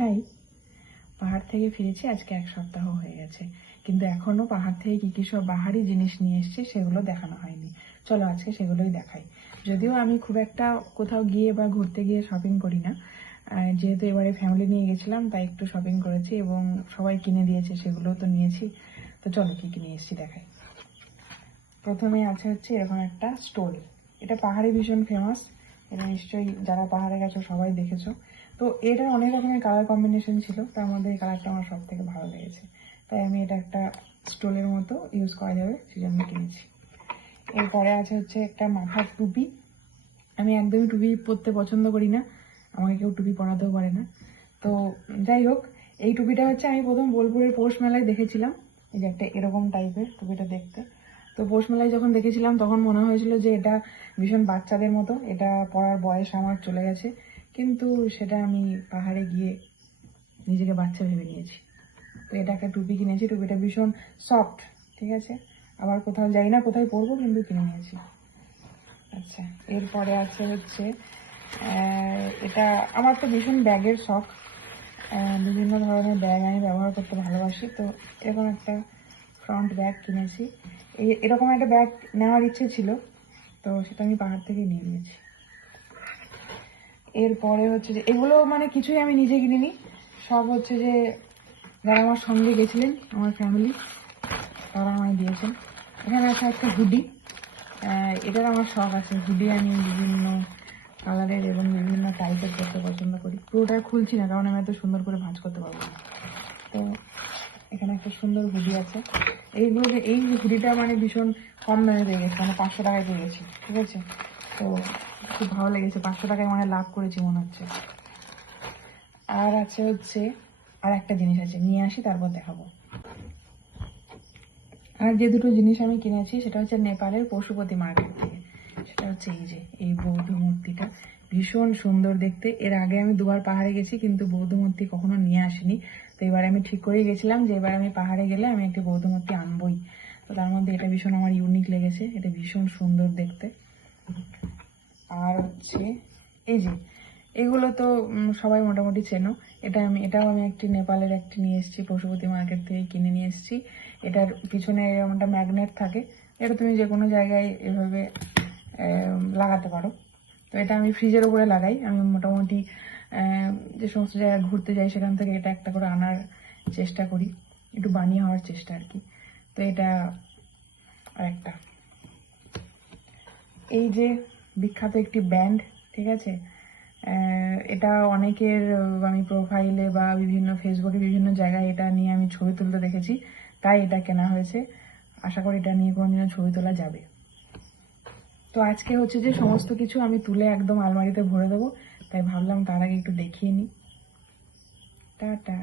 দেখাই। পাহাড় থেকে ফিরেছি, আজকে 1 সপ্তাহ হয়ে গেছে, কিন্তু এখনো পাহাড় থেকে কি কি সব বাহারি জিনিস নিয়ে এসেছি সেগুলো দেখানো হয়নি। চলো আজকে সেগুলোই দেখাই। যদিও আমি খুব একটা কোথাও গিয়ে বা ঘুরতে গিয়ে শপিং করি না, যেহেতু এবারে ফ্যামিলি নিয়ে গেছিলাম তাই একটু শপিং করেছি এবং সবাই কিনে দিয়েছে, সেগুলোও তো নিয়েছি। তো চলো কি কি নিয়ে এসেছি দেখাই। প্রথমে আছে হচ্ছে এরকম একটা স্টোল। এটা পাহাড়ে ভীষণ ফেমাস, এটা নিশ্চয়ই যারা পাহাড়ে গেছো সবাই দেখেছো। তো এটা অনেক রকমের কালার কম্বিনেশন ছিল, তার মধ্যে এই কালারটা আমার সব থেকে ভালো লেগেছে, তাই আমি এটা একটা স্টোলের মতো ইউজ করা যাবে সেজন্য কিনেছি। এরপরে আছে হচ্ছে একটা মাথার টুপি। আমি একদমই টুপি পরতে পছন্দ করি না, আমাকে কেউ টুপি পরাতেও পারে না। তো যাই হোক, এই টুপিটা হচ্ছে আমি প্রথম বোলপুরের পৌষ মেলায় দেখেছিলাম। এই যে একটা এরকম টাইপের টুপিটা দেখতে। তো পৌষ মেলায় যখন দেখেছিলাম তখন মনে হয়েছিল যে এটা ভীষণ বাচ্চাদের মতো, এটা পরার বয়স আমার চলে গেছে, কিন্তু সেটা আমি পাহাড়ে গিয়ে নিজেকে বাচ্চা ভেবে নিয়েছি। তো এটা একটা টুপি কিনেছি, টুপিটা ভীষণ সফট, ঠিক আছে। আবার কোথাও যাই না কোথায় পরবো, কিন্তু কিনে নিয়েছি। আচ্ছা, এরপরে আছে হচ্ছে এটা আমার তো ভীষণ ব্যাগের শখ, বিভিন্ন ধরনের ব্যাগ আমি ব্যবহার করতে ভালোবাসি। তো এরকম একটা ফ্রন্ট ব্যাগ কিনেছি। এরকম একটা ব্যাগ নেওয়ার ইচ্ছে ছিল, তো সেটা আমি পাহাড় থেকে নিয়ে নিয়েছি। এরপরে হচ্ছে যে এগুলো মানে কিছুই আমি নিজে কিনিনি, সব হচ্ছে যে যারা আমার সঙ্গে গেছিলেন, আমার ফ্যামিলি, তারা আমায় দিয়েছেন। এখানে আছে একটা হুডি, এটার আমার শখ আছে। হুডি আমি বিভিন্ন কালারের এবং বিভিন্ন টাইপের করতে পছন্দ করি। পুরোটা খুলছি না কারণ আমি এত সুন্দর করে ভাঁজ করতে পারবো না। তো এখানে একটা সুন্দর হুডি আছে। এই হুডিটা মানে ভীষণ কম দামে পেয়ে গেছি, মানে 500 টাকায় পেয়ে গেছি, ঠিক আছে। তো খুব ভালো লেগেছে, 500 টাকায় মানে লাভ করেছি মনে হচ্ছে। আর আছে হচ্ছে আর একটা জিনিস আছে, নিয়ে আসি তারপর দেখাবো। আর যে দুটো জিনিস আমি কিনেছি সেটা হচ্ছে নেপালের পশুপতি মার্কেট থেকে। সেটা হচ্ছে এই যে এই বৌদ্ধ মূর্তিটা, ভীষণ সুন্দর দেখতে। এর আগে আমি 2বার পাহাড়ে গেছি, কিন্তু বৌদ্ধ মূর্তি কখনো নিয়ে আসিনি। তো এবার আমি ঠিক করেই গেছিলাম যে এবার আমি পাহাড়ে গেলে আমি একটি বৌদ্ধ মূর্তি আনবই। তো তার মধ্যে এটা ভীষণ আমার ইউনিক লেগেছে, এটা ভীষণ সুন্দর দেখতে। আর হচ্ছে এই যে এগুলো তো সবাই মোটামুটি চেনো। এটাও আমি একটি নেপালের একটি নিয়ে এসেছি, পশুপতি মার্কেট থেকে কিনে নিয়ে এসেছি। এটার পিছনে এরকম একটা ম্যাগনেট থাকে, এটা তুমি যে কোনো জায়গায় এভাবে লাগাতে পারো। তো এটা আমি ফ্রিজের উপরে লাগাই। আমি মোটামুটি যে সমস্ত জায়গায় ঘুরতে যাই সেখান থেকে এটা একটা করে আনার চেষ্টা করি, একটু বানিয়ে হওয়ার চেষ্টা আর কি। তো এটা আরেকটা, এই যে বিখ্যাত একটি ব্যান্ড, ঠিক আছে। এটা অনেকের আমি প্রোফাইলে বা বিভিন্ন ফেসবুকে বিভিন্ন জায়গায় এটা নিয়ে আমি ছবি তুলতে দেখেছি, তাই এটা কেনা হয়েছে। আশা করি এটা নিয়ে কোনোদিনও ছবি তোলা যাবে। তো আজকে হচ্ছে যে সমস্ত কিছু আমি তুলে একদম আলমারিতে ভরে দেবো, তাই ভাবলাম তার আগে একটু দেখিয়ে নিই। টাটা।